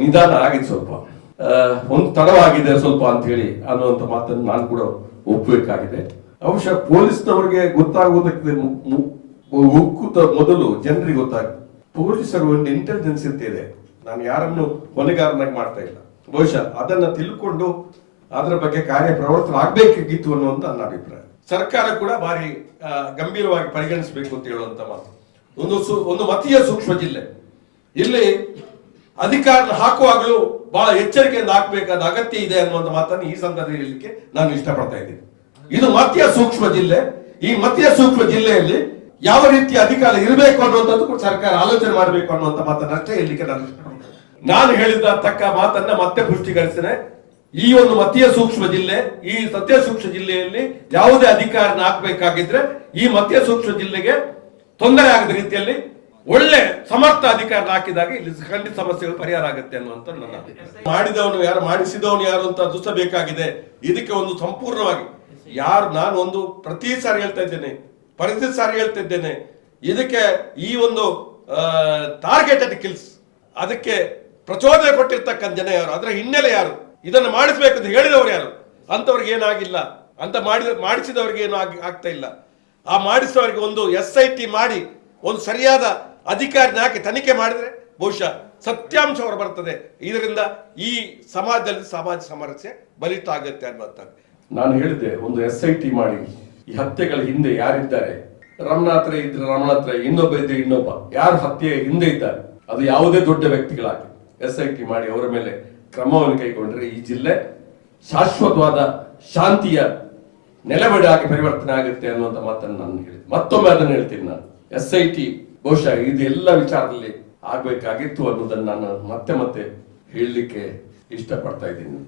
ನಿಧಾನ ಆಗಿದೆ ಸ್ವಲ್ಪ. ಒಂದು ತಡವಾಗಿದೆ ಸ್ವಲ್ಪ ಅಂತ ಹೇಳಿ ಅನ್ನುವಂಥ ಮಾತನ್ನು ನಾನು ಕೂಡ ಒಪ್ಪಬೇಕಾಗಿದೆ. ಅವಶ್ಯ ಪೊಲೀಸ್ನವರಿಗೆ ಗೊತ್ತಾಗುವುದಕ್ಕೆ ಮು- ಮು- ಉಕ್ಕುತ ಮೊದಲು ಜನರಿಗೆ ಗೊತ್ತಾಗುತ್ತೆ ಪೊಲೀಸರು ಒಂದು ಇಂಟೆಲಿಜೆನ್ಸ್ ಇದೆ ನಾನು ಯಾರನ್ನು ಹೊಣೆಗಾರನಾಗಿ ಮಾಡ್ತಾ ಇಲ್ಲ. ಬಹುಶಃ ಅದನ್ನ ತಿಳ್ಕೊಂಡು ಅದರ ಬಗ್ಗೆ ಕಾರ್ಯ ಪ್ರವರ್ತನೆ ಆಗ್ಬೇಕಾಗಿತ್ತು ಅನ್ನುವಂತ ನನ್ನ ಅಭಿಪ್ರಾಯ. ಸರ್ಕಾರ ಕೂಡ ಭಾರಿ ಗಂಭೀರವಾಗಿ ಪರಿಗಣಿಸಬೇಕು ಅಂತ ಹೇಳುವಂತ ಮಾತು. ಒಂದು ಒಂದು ಮತೀಯ ಸೂಕ್ಷ್ಮ ಜಿಲ್ಲೆ. ಇಲ್ಲಿ ಅಧಿಕಾರ ಹಾಕುವಾಗಲೂ ಬಹಳ ಎಚ್ಚರಿಕೆಯಿಂದ ಹಾಕಬೇಕಾದ ಅಗತ್ಯ ಇದೆ ಅನ್ನುವಂಥ ಮಾತನ್ನು ಈ ಸಂದರ್ಭದಲ್ಲಿ ಹೇಳಲಿಕ್ಕೆ ನಾನು ಇಷ್ಟಪಡ್ತಾ ಇದ್ದೀನಿ. ಇದು ಮತೀಯ ಸೂಕ್ಷ್ಮ ಜಿಲ್ಲೆ. ಈ ಮತೀಯ ಸೂಕ್ಷ್ಮ ಜಿಲ್ಲೆಯಲ್ಲಿ ಯಾವ ರೀತಿಯ ಅಧಿಕಾರ ಇರಬೇಕು ಅನ್ನುವಂಥದ್ದು ಸರ್ಕಾರ ಆಲೋಚನೆ ಮಾಡಬೇಕು ಅನ್ನುವಂಥ ಮಾತನ್ನ ಅಷ್ಟೇ ಹೇಳಲಿಕ್ಕೆ ನಾನು ನಾನು ಹೇಳಿದ ತಕ್ಕ ಮಾತನ್ನ ಮತ್ತೆ ಪುಷ್ಟೀಕರಿಸ್ತೇನೆ ಈ ಒಂದು ಮತೀಯ ಸೂಕ್ಷ್ಮ ಜಿಲ್ಲೆ, ಈ ಸತ್ಯ ಸೂಕ್ಷ್ಮ ಜಿಲ್ಲೆಯಲ್ಲಿ ಯಾವುದೇ ಅಧಿಕಾರನ ಹಾಕಬೇಕಾಗಿದ್ರೆ ಈ ಮತೀಯ ಸೂಕ್ಷ್ಮ ಜಿಲ್ಲೆಗೆ ತೊಂದರೆ ಆಗದ ರೀತಿಯಲ್ಲಿ ಒಳ್ಳೆ ಸಮರ್ಥ ಅಧಿಕಾರ ಹಾಕಿದಾಗ ಇಲ್ಲಿ ಖಂಡಿತ ಸಮಸ್ಯೆಗಳು ಪರಿಹಾರ ಆಗುತ್ತೆ ಅನ್ನುವಂತ ನನ್ನ. ಮಾಡಿದವನು ಯಾರು, ಮಾಡಿಸಿದವನು ಯಾರು ಅಂತ ದುಷ್ಟಬೇಕಾಗಿದೆ ಇದಕ್ಕೆ ಒಂದು ಸಂಪೂರ್ಣವಾಗಿ ಯಾರು, ನಾನು ಒಂದು ಪ್ರತಿ ಸಾರಿ ಹೇಳ್ತಾ ಇದ್ದೇನೆ, ಪ್ರತಿ ಸಾರಿ ಹೇಳ್ತಾ ಇದ್ದೇನೆ. ಇದಕ್ಕೆ ಈ ಒಂದು ಟಾರ್ಗೆಟೆಡ್ ಕಿಲ್ಸ್ ಅದಕ್ಕೆ ಪ್ರಚೋದನೆ ಕೊಟ್ಟಿರ್ತಕ್ಕಂಥ ಜನ ಯಾರು? ಅದರ ಹಿನ್ನೆಲೆ ಯಾರು? ಇದನ್ನು ಮಾಡಿಸ್ಬೇಕಂತ ಹೇಳಿದವರು ಯಾರು? ಅಂತವ್ರಿಗೆ ಏನಾಗಿಲ್ಲ. ಅಂತ ಮಾಡಿದ, ಮಾಡಿಸಿದವ್ರಿಗೆ ಏನು ಆಗಿ, ಆಗ್ತಾ ಇಲ್ಲ. ಆ ಮಾಡಿಸಿದವರಿಗೆ ಒಂದು ಎಸ್ ಐ ಟಿ ಮಾಡಿ, ಒಂದು ಸರಿಯಾದ ಅಧಿಕಾರಿನ ಹಾಕಿ ತನಿಖೆ ಮಾಡಿದರೆ ಬಹುಶಃ ಸತ್ಯಾಂಶ ಹೊರ ಬರ್ತದೆ. ಇದರಿಂದ ಈ ಸಮಾಜದಲ್ಲಿ ಸಮಾಜ ಸಮರಸ್ಯ ಬಲಿತ ಆಗುತ್ತೆ ಅನ್ನುವಂಥದ್ದು. ನಾನು ಹೇಳಿದೆ ಒಂದು ಎಸ್ ಐ ಟಿ ಮಾಡಿ, ಈ ಹತ್ಯೆಗಳ ಹಿಂದೆ ಯಾರಿದ್ದಾರೆ? ರಮಣಾತ್ರ ಇದ್ರೆ ರಮಣಾತ್ರ ಇನ್ನೊಬ್ಬ ಇದ್ರೆ ಇನ್ನೊಬ್ಬ. ಯಾರು ಹತ್ಯೆ ಹಿಂದೆ ಇದ್ದಾರೆ? ಅದು ಯಾವುದೇ ದೊಡ್ಡ ವ್ಯಕ್ತಿಗಳಾಗಿ ಎಸ್ ಐ ಟಿ ಮಾಡಿ ಅವರ ಮೇಲೆ ಕ್ರಮವನ್ನು ಕೈಗೊಂಡ್ರೆ ಈ ಜಿಲ್ಲೆ ಶಾಶ್ವತವಾದ ಶಾಂತಿಯ ನೆಲೆಬಡಾಗಿ ಪರಿವರ್ತನೆ ಆಗುತ್ತೆ ಅನ್ನುವಂಥ ಮಾತನ್ನು ನಾನು ಹೇಳಿದೆ ಮತ್ತೊಮ್ಮೆ ಅದನ್ನು ಹೇಳ್ತೀನಿ ನಾನು. ಎಸ್ ಐ ಟಿ ಬಹುಶಃ ಇದು ಎಲ್ಲ ವಿಚಾರದಲ್ಲಿ ಆಗಬೇಕಾಗಿತ್ತು ಅನ್ನೋದನ್ನು ನಾನು ಮತ್ತೆ ಮತ್ತೆ ಹೇಳಲಿಕ್ಕೆ ಇಷ್ಟಪಡ್ತಾ ಇದ್ದೀನಿ.